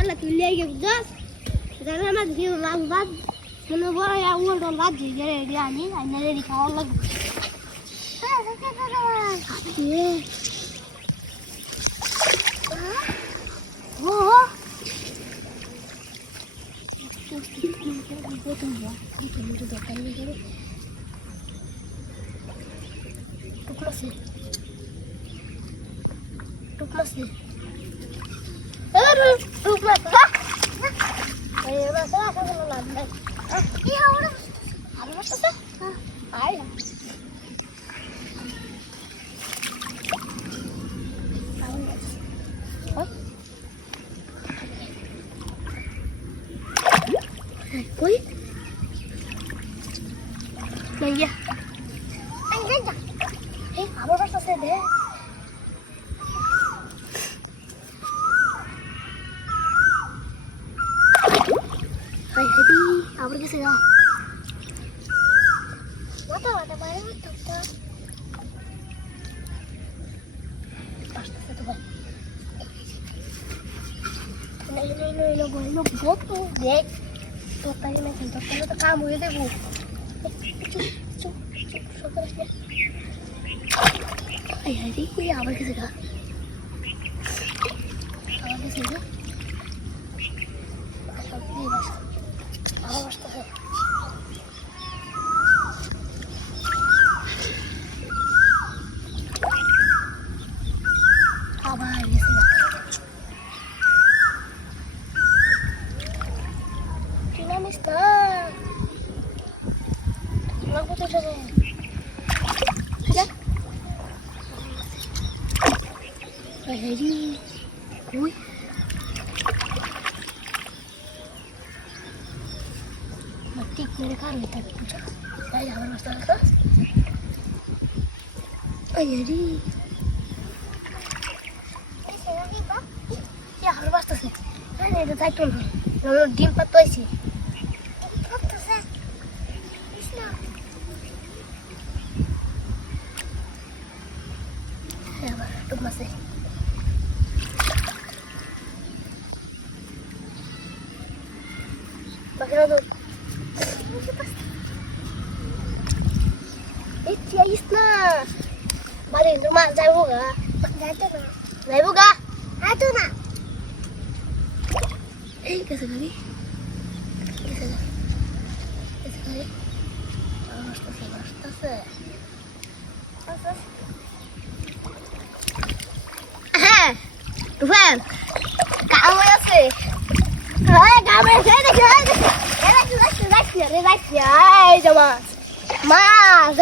জানলা তুলে গিয়ে জানা মাছ দিয়ে মাছ ভাত মনে বড় ইয়া উল্টো ভাত দিয়ে রেডি আনি আইনা রেডি খাওয়া লাগবে ও Tukmasnya. Aduh, tukmas. Ayo, rasa sama lambat. Iya, udah. Ada apa sih? Ayo. Koi. Nah, iya. Ayo, apa rasa sih deh? Apa gitu ya? Mata ada mana tuh? Pasti satu kan. Ini boleh foto, dek. Fotonya macam foto kamu itu bu. Cuk, fotonya. Ayah ini apa gitu ya? Apa gitu ya? Jadi, kuy. Mati kiri kali tadi pucak. Saya jangan masalah terus. Jadi. Ya harus pasti sih. Kan itu title. Lalu dim patoi sih. Patoi sih. Bisa. Ya, tuh masih. Bakit tuh? Ya isna. Balik rumah saya buka. Saya buka. Aduh nak. Kesekali. Kesekali. Astaga. Tuhan. Kamu ya sih. Kamu ya sih. Relax ya. Coba. Mas,